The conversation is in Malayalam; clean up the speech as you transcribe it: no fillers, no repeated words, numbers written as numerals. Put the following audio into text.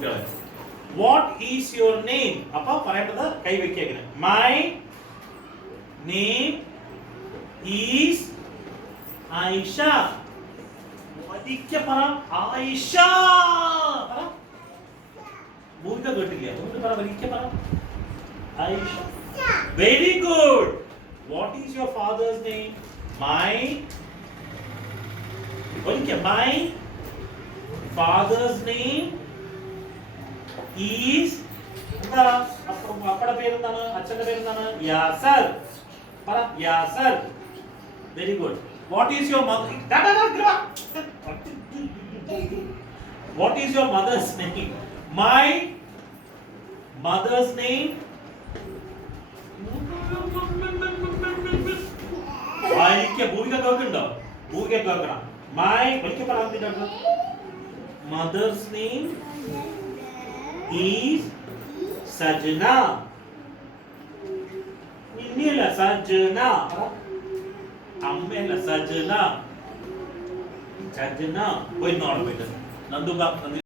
കുട്ടികളെ. What is your name? അപ്പോൾ പറയേണ്ടത് കൈ വെക്കുക ഇങ്ങനെ. My name is Ayisha. വലിയ പറ ആയിഷ. പറ. മൂർഖ കേട്ടില്ല. മൂർഖ പറ വലിയ പറ Ayisha. Very good. What is your father's name? My father's name is അപ്പയുടെ പേരെന്താണ്? അച്ഛന്റെ പേരെന്താണ്? യാസർ. പറ Yasar. Very good. What is your mother? What is your mother's name? My mother's name. ഭൂമിക കേൾക്കുന്നുണ്ടോ? ഭൂമിക കേൾക്കണം. My mother's name is Sajna. ഇനിയല്ല സജ്ജന. അമ്മയല്ല സജ്ജന. സജ്ജന. പോയി നോട് പോയിട്ട് നന്ദു